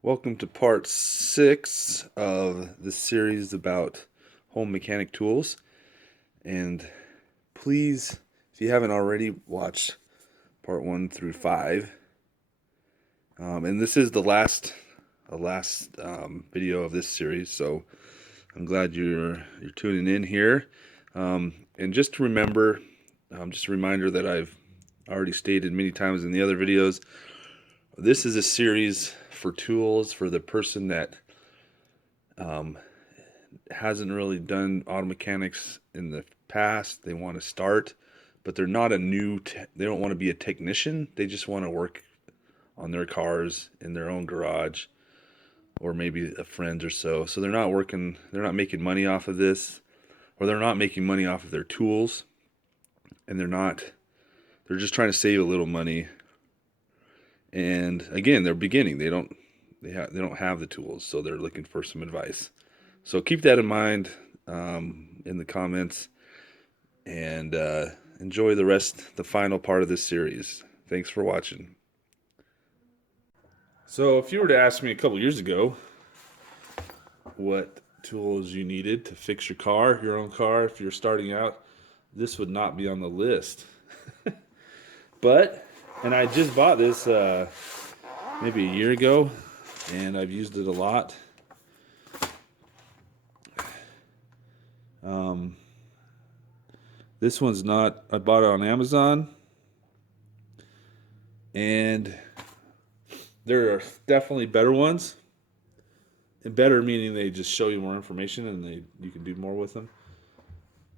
Welcome to part 6 of this series about home mechanic tools. And please, if you haven't already, watch part 1 through 5. And this is the last video of this series, so I'm glad you're tuning in here. And just to remember, just a reminder that I've already stated many times in the other videos, this is a series for tools for the person that um, hasn't really done auto mechanics in the past. They want to start, but they're not they don't want to be a technician. They just want to work on their cars in their own garage or maybe a friend's or so. So they're not making money off of this, or they're not making money off of their tools, and they're just trying to save a little money. And again, they're beginning. They don't have the tools, so they're looking for some advice. So keep that in mind in the comments, and enjoy the final part of this series. Thanks for watching. So, if you were to ask me a couple years ago what tools you needed to fix your own car, if you're starting out, this would not be on the list. But, and I just bought this maybe a year ago, and I've used it a lot. Um, this one's not, I bought it on Amazon, and there are definitely better ones. And better meaning they just show you more information and you can do more with them.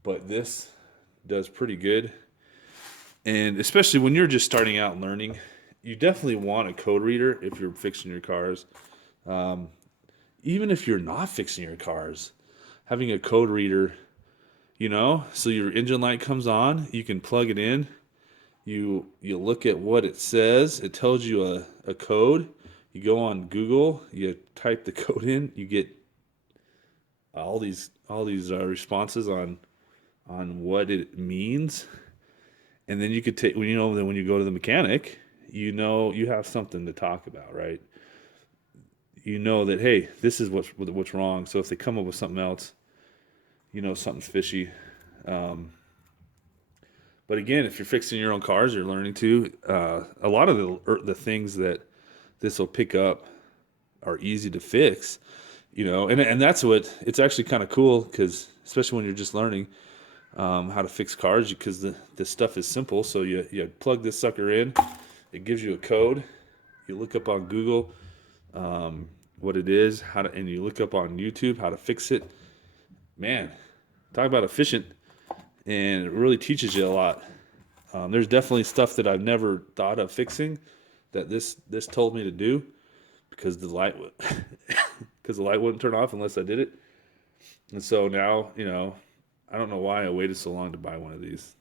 But this does pretty good. And especially when you're just starting out learning, you definitely want a code reader if you're fixing your cars. Um, Even if you're not fixing your cars, having a code reader, so your engine light comes on, you can plug it in. You look at what it says. It tells you a code. You go on Google, you type the code in, you get all these responses on what it means, and then you could take then when you go to the mechanic, you have something to talk about, right? You know that, hey, this is what's wrong. So if they come up with something else, something's fishy. Um, but again, if you're fixing your own cars, you're learning to. A lot of the things that this will pick up are easy to fix, and that's what it's actually kind of cool, because especially when you're just learning how to fix cars, because the stuff is simple. So you plug this sucker in, it gives you a code. You look up on Google um, what it is, and you look up on YouTube how to fix it. Man, talk about efficient, and it really teaches you a lot. There's definitely stuff that I've never thought of fixing that this told me to do, because the light because the light wouldn't turn off unless I did it. And so now, I don't know why I waited so long to buy one of these.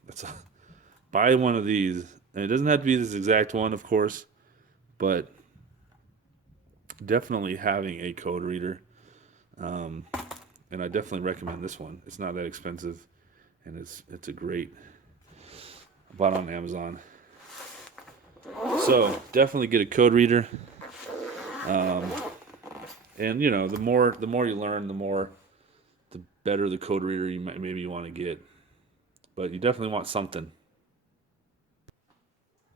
Buy one of these, and it doesn't have to be this exact one, of course, but definitely having a code reader. Um, and I definitely recommend this one. It's not that expensive, and it's a great. I bought it on Amazon. So definitely get a code reader. Um, and the more you learn, the better the code reader maybe you want to get. But you definitely want something.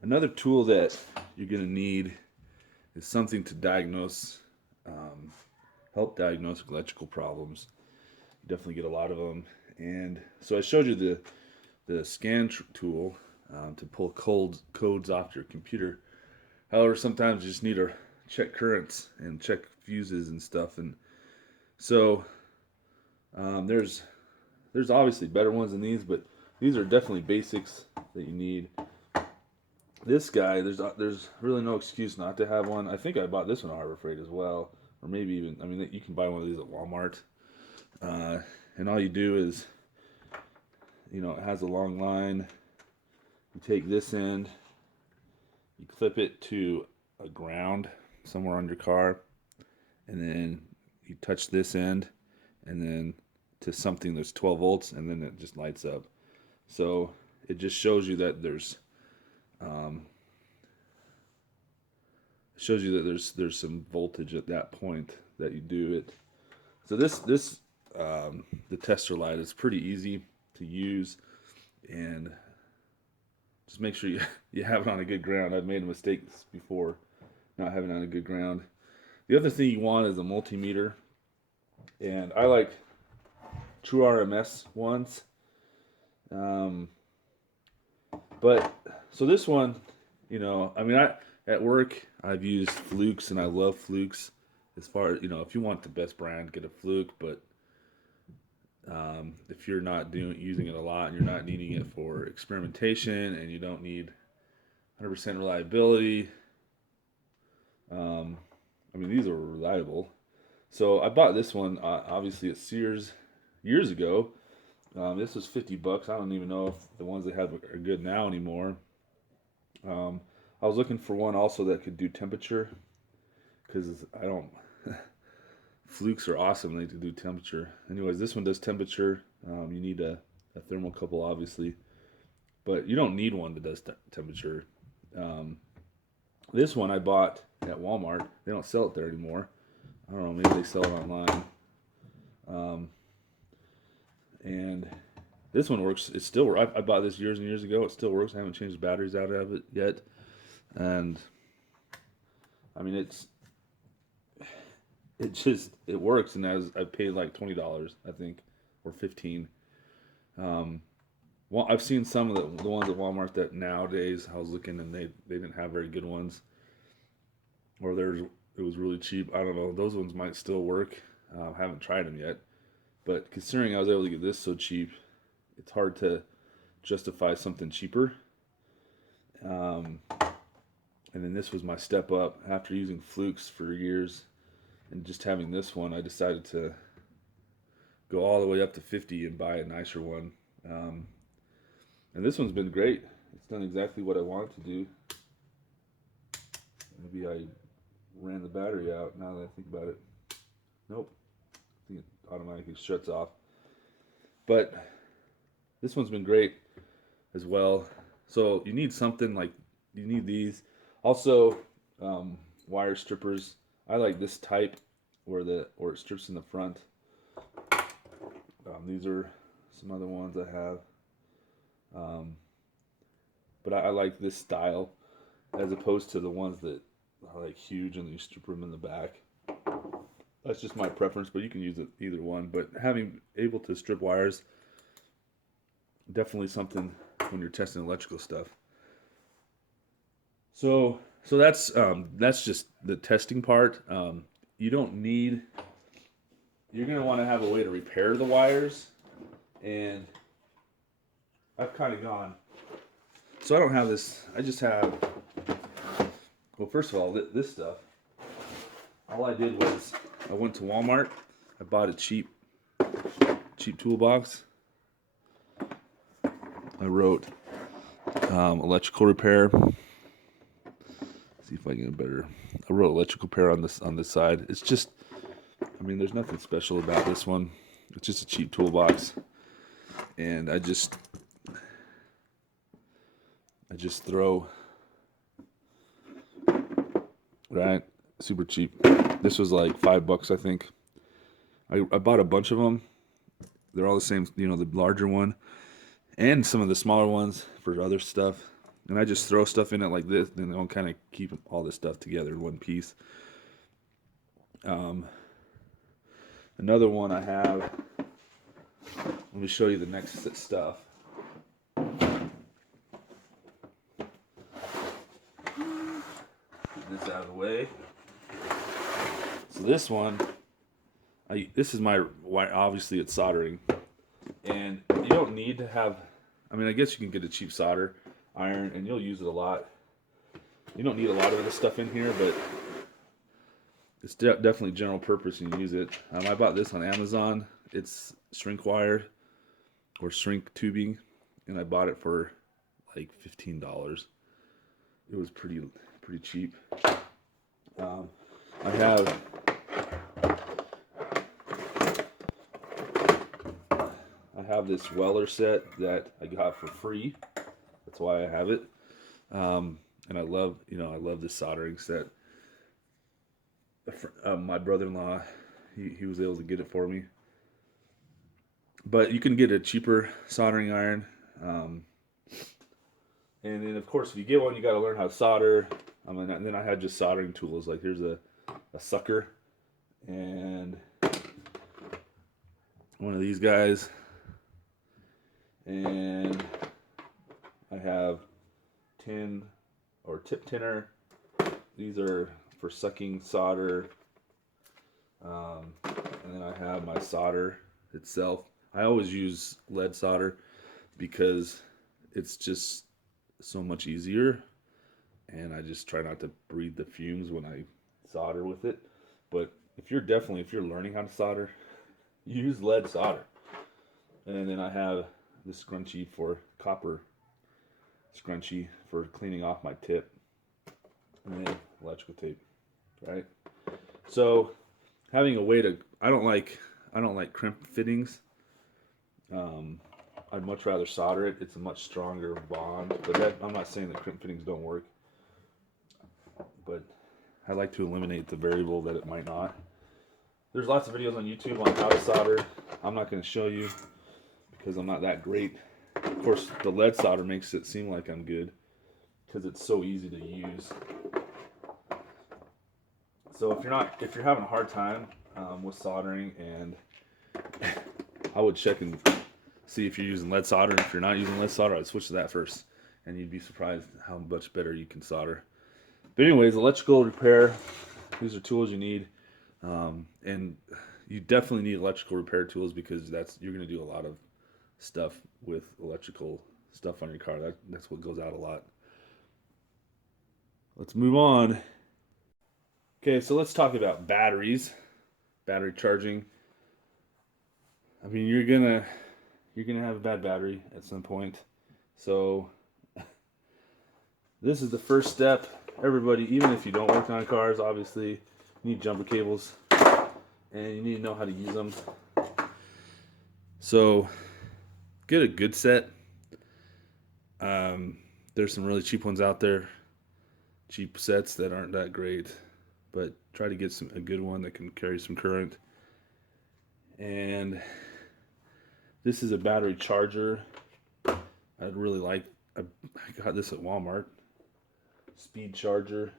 Another tool that you're going to need is something to um, help diagnose electrical problems. You definitely get a lot of them. And so I showed you the scan tool to pull codes off your computer. However, sometimes you just need to check currents and check fuses and stuff. And so there's obviously better ones than these, but these are definitely basics that you need. This guy, there's really no excuse not to have one. I think I bought this one at Harbor Freight as well, or maybe even, I mean, you can buy one of these at Walmart. Uh, and all you do is, it has a long line. You take this end, you clip it to a ground somewhere on your car, and then you touch this end, and then to something that's 12 volts, and then it just lights up. So it just shows you that shows you that there's some voltage at that point that you do it. So the tester light is pretty easy to use, and just make sure you have it on a good ground. I've made mistakes before not having it on a good ground. The other thing you want is a multimeter, and I like True RMS ones. But so this one, I mean, at work I've used Flukes, and I love Flukes. As far as if you want the best brand, get a Fluke. But if you're not using it a lot and you're not needing it for experimentation, and you don't need 100% reliability, I mean, these are reliable. So I bought this one obviously at Sears years ago. This was $50. I don't even know if the ones they have are good now anymore. I was looking for one also that could do temperature, because I don't. Flukes are awesome. They can do temperature. Anyways, this one does temperature. You need a thermocouple, obviously, but you don't need one that does temperature. This one I bought at Walmart. They don't sell it there anymore. I don't know. Maybe they sell it online. And this one works. It still. I bought this years and years ago. It still works. I haven't changed the batteries out of it yet. And I mean, it works. And I paid like $20, I think, or $15. Well, I've seen some of the ones at Walmart that nowadays I was looking, and they didn't have very good ones, or it was really cheap. I don't know. Those ones might still work. I haven't tried them yet, but considering I was able to get this so cheap, it's hard to justify something cheaper. And then this was my step up after using Flukes for years, and just having this one. I decided to go all the way up to 50 and buy a nicer one. And this one's been great. It's done exactly what I wanted to do. Maybe I ran the battery out now that I think about it. Nope. I think it automatically shuts off. But this one's been great as well. So you need something like, you need these. Also, wire strippers. I like this type where it strips in the front. These are some other ones I have. But I like this style as opposed to the ones that are like huge and you strip them in the back. That's just my preference, but you can use it either one. But able to strip wires, definitely something when you're testing electrical stuff. So that's just the testing part. You're gonna want to have a way to repair the wires, and I've kind of gone. So I don't have this. I just have. Well, first of all, this stuff. All I did was I went to Walmart. I bought a cheap toolbox. I wrote electrical repair. See if I can get better. I wrote electrical repair on this side. It's just, I mean, there's nothing special about this one. It's just a cheap toolbox, and I just throw, right, super cheap. This was like $5, I think. I bought a bunch of them. They're all the same, the larger one and some of the smaller ones for other stuff. And I just throw stuff in it like this, and I'll kind of keep all this stuff together in one piece. Another one I have. Let me show you the next stuff. Get this out of the way. So this one, this is my wire. Obviously, it's soldering, and you don't need to have. I mean, I guess you can get a cheap solder iron, and you'll use it a lot. You don't need a lot of this stuff in here, but it's definitely general purpose, and you use it. I bought this on Amazon. It's shrink wire or shrink tubing, and I bought it for like $15. It was pretty cheap. I have this Weller set that I got for free. That's why I have it. And I love this soldering set. my brother-in-law, he was able to get it for me. But you can get a cheaper soldering iron. And then, of course, if you get one, you got to learn how to solder. And then I had just soldering tools. Like here's a sucker and one of these guys. And I have tin or tip tinner. These are for sucking solder. And then I have my solder itself. I always use lead solder because it's just so much easier, and I just try not to breathe the fumes when I solder with it. But if you're learning how to solder, use lead solder. And then I have this scrunchie for copper scrunchie for cleaning off my tip, and then electrical tape, right? So having a way to I don't like crimp fittings. I'd much rather solder it. It's a much stronger bond. But I'm not saying that crimp fittings don't work. But I like to eliminate the variable that it might not. There's lots of videos on YouTube on how to solder. I'm not going to show you because I'm not that great. Of course, the lead solder makes it seem like I'm good because it's so easy to use. So if you're having a hard time with soldering, and I would check and see if you're using lead solder. And if you're not using lead solder, I'd switch to that first, and you'd be surprised how much better you can solder. But anyways, electrical repair. These are tools you need, and you definitely need electrical repair tools because you're going to do a lot of stuff with electrical stuff on your car. That's what goes out a lot. Let's move on. Okay, so let's talk about batteries, battery charging. I mean, you're gonna have a bad battery at some point. So this is the first step. Everybody, even if you don't work on cars, obviously you need jumper cables, and you need to know how to use them. So get a good set. There's some really cheap ones out there, cheap sets that aren't that great, but try to get a good one that can carry some current. And this is a battery charger. I got this at Walmart. Speed charger.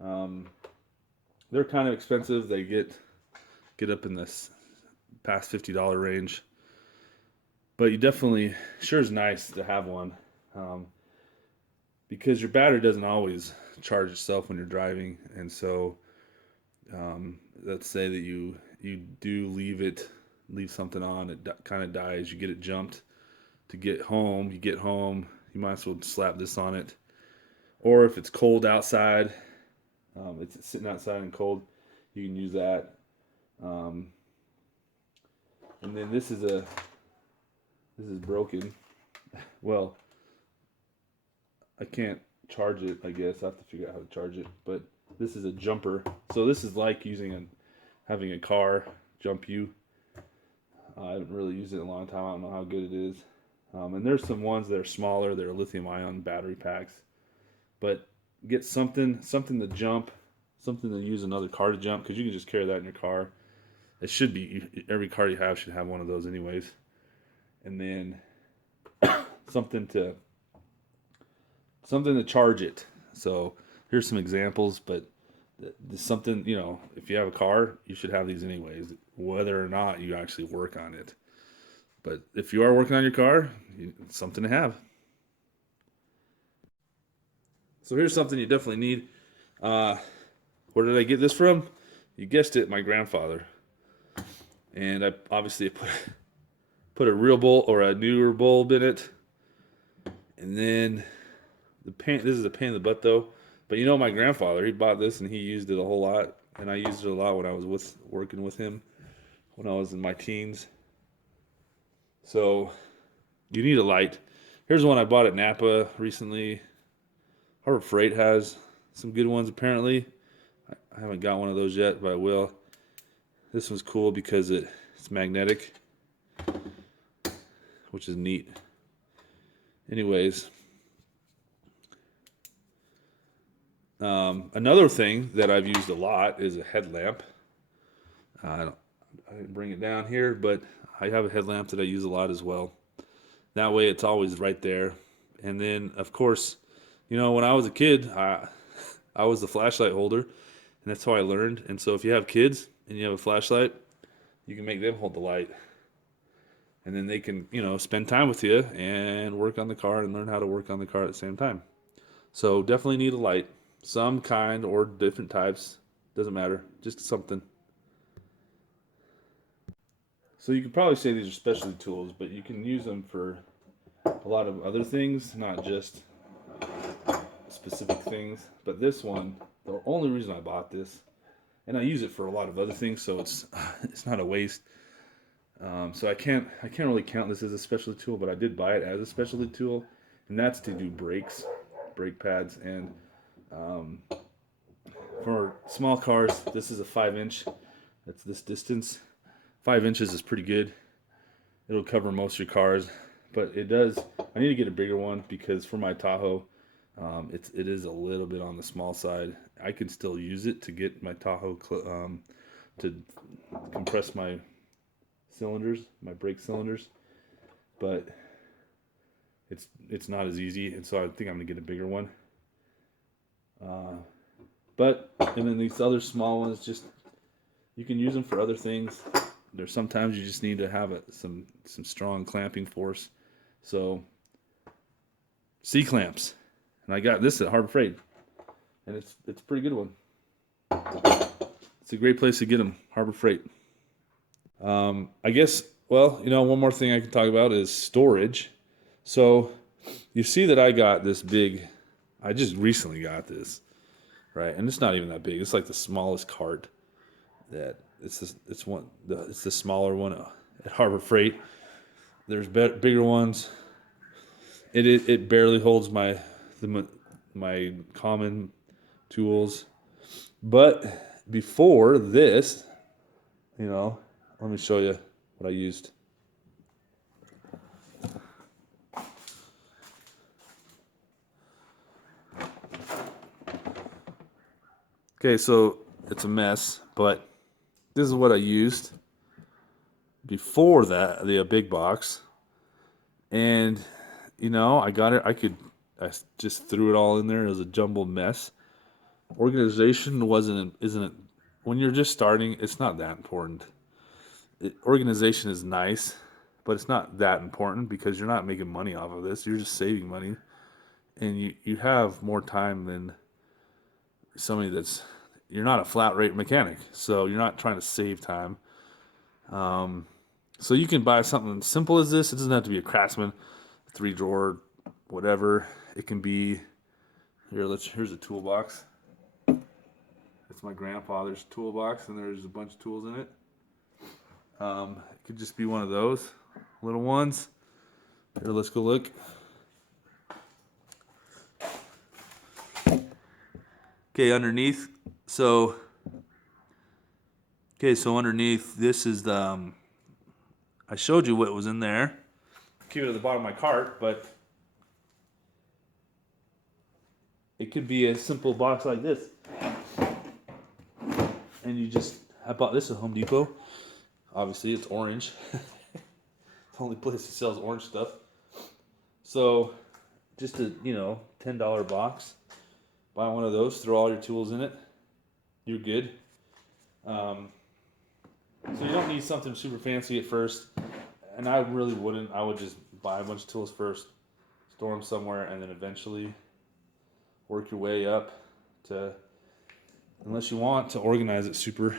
They're kind of expensive. They get up in this past $50 range. But sure is nice to have one. Because your battery doesn't always charge itself when you're driving. And so let's say that you do leave something on, it kind of dies, you get it jumped. To get home, you might as well slap this on it. Or if it's cold outside, it's sitting outside and cold, you can use that. And then this is broken. Well, I can't charge it, I guess. I have to figure out how to charge it. But this is a jumper. So this is like having a car jump you. I haven't really used it in a long time. I don't know how good it is. And there's some ones that are smaller. They're lithium-ion battery packs. But get something to jump, something to use another car to jump, because you can just carry that in your car. It should be, every car you have should have one of those anyways. And then something to charge it. So here's some examples, but something, if you have a car, you should have these anyways, whether or not you actually work on it. But if you are working on your car, it's something to have. So here's something you definitely need. Where did I get this from? You guessed it, my grandfather. And I obviously put a real bulb or a newer bulb in it. And then this is a pain in the butt though. But my grandfather, he bought this and he used it a whole lot. And I used it a lot when I was working with him when I was in my teens. So you need a light. Here's one I bought at Napa recently. Harbor Freight has some good ones apparently. I haven't got one of those yet, but I will. This one's cool because it's magnetic, which is neat. Anyways, Another thing that I've used a lot is a headlamp. I didn't bring it down here, but I have a headlamp that I use a lot as well. That way it's always right there. And then, of course, when I was a kid, I was the flashlight holder, and that's how I learned. And so if you have kids and you have a flashlight, you can make them hold the light. And then they can, spend time with you and work on the car and learn how to work on the car at the same time. So definitely need a light, some kind or different types. Doesn't matter, just something. So you could probably say these are specialty tools, but you can use them for a lot of other things, not just specific things. But this one, the only reason I bought this, and I use it for a lot of other things, so it's not a waste. So I can't really count this as a specialty tool, but I did buy it as a specialty tool, and that's to do brakes, brake pads, and for small cars, this is a 5-inch. That's this distance. 5 inches is pretty good. It'll cover most of your cars, but it does. I need to get a bigger one because for my Tahoe, it is a little bit on the small side. I can still use it to get my Tahoe to compress my cylinders, my brake cylinders, but it's not as easy, and so I think I'm gonna get a bigger one. And then these other small ones, just you can use them for other things. There's sometimes you just need to have some strong clamping force. So C-clamps, and I got this at Harbor Freight, and it's a pretty good one. It's a great place to get them, Harbor Freight. I guess, one more thing I can talk about is storage. So you see that I got this big, I just recently got this, right? And it's not even that big. It's like the smallest cart that it's the smaller one at Harbor Freight. There's bigger ones. It barely holds my common tools. But before this, let me show you what I used. Okay, so it's a mess, but this is what I used before that, the big box. And, I got it. I just threw it all in there. It was a jumbled mess. Organization isn't, when you're just starting, it's not that important. Organization is nice, but it's not that important because you're not making money off of this. You're just saving money. And you have more time than somebody you're not a flat rate mechanic, so you're not trying to save time. So you can buy something simple as this. It doesn't have to be a Craftsman, 3-drawer, whatever. It can be, here's a toolbox. It's my grandfather's toolbox, and there's a bunch of tools in it. It could just be one of those little ones. Here, let's go look. Okay, underneath. So underneath, this is the, I showed you what was in there. Keep it at the bottom of my cart, but it could be a simple box like this. And I bought this at Home Depot. Obviously, it's orange. It's the only place that sells orange stuff. So, just a, $10 box. Buy one of those, throw all your tools in it. You're good. So you don't need something super fancy at first. And I really wouldn't. I would just buy a bunch of tools first, store them somewhere, and then eventually work your way up to, unless you want to organize it super.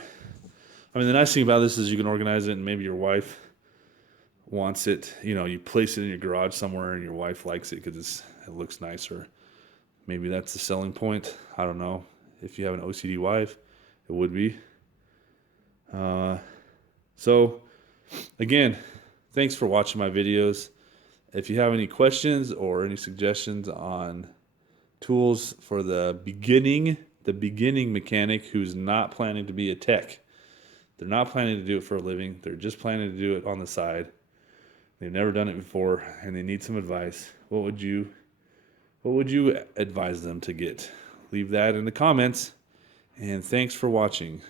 I mean, the nice thing about this is you can organize it, and maybe your wife wants it. You place it in your garage somewhere, and your wife likes it because it looks nicer. Maybe that's the selling point. I don't know. If you have an OCD wife, it would be. So, again, thanks for watching my videos. If you have any questions or any suggestions on tools for the beginning mechanic who's not planning to be a tech, they're not planning to do it for a living. They're just planning to do it on the side. They've never done it before, and they need some advice. What would you advise them to get? leave that in the comments. And thanks for watching.